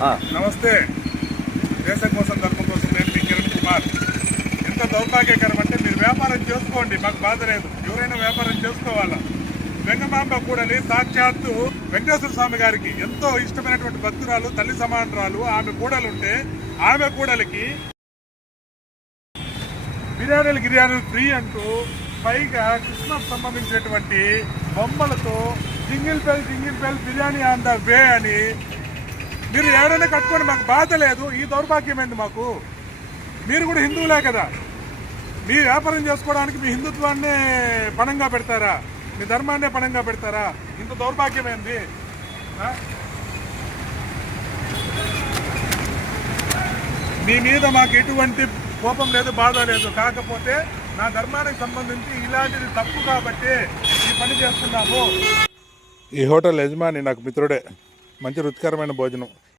నమస్తే. దేశం కోసం ధర్మం కోసం నేను మీ కిరణ్ కుమార్. ఎంత దౌర్భాగ్యకరం అంటే మీరు వ్యాపారం చేసుకోండి మాకు బాధ లేదు. ఎవరైనా వ్యాపారం చేసుకోవాలా? వెంగమాంబ కూడలి సాక్షాత్తు వెంకటేశ్వర స్వామి గారికి ఎంతో ఇష్టమైనటువంటి భక్తురాలు తల్లి సమానరాలు ఆమె కూడలుంటే ఆమె కూడలికి బిర్యానీలు గిర్యానీలు ఫ్రీ అంటూ పైగా కృష్ణకు సంబంధించినటువంటి బొమ్మలతో jingle bell jingle bell biryani on the way అని మీరు ఎవరైనా కట్టుకొని మాకు బాధ లేదు. ఈ దౌర్భాగ్యం ఏంది మాకు? మీరు కూడా హిందువులే కదా. మీ వ్యాపారం చేసుకోవడానికి మీ హిందుత్వాన్ని పణంగా పెడతారా? మీ ధర్మాన్నే పణంగా పెడతారా? ఇంత దౌర్భాగ్యం ఏంది? మీ మీద మాకు ఎటువంటి కోపం లేదు బాధ లేదు. కాకపోతే నా ధర్మానికి సంబంధించి ఇలాంటిది తప్పు కాబట్టి ఈ పని చేస్తున్నాము. ఈ హోటల్ యజమాని నాకు మిత్రుడే. మంచి రుచికరమైన భోజనం.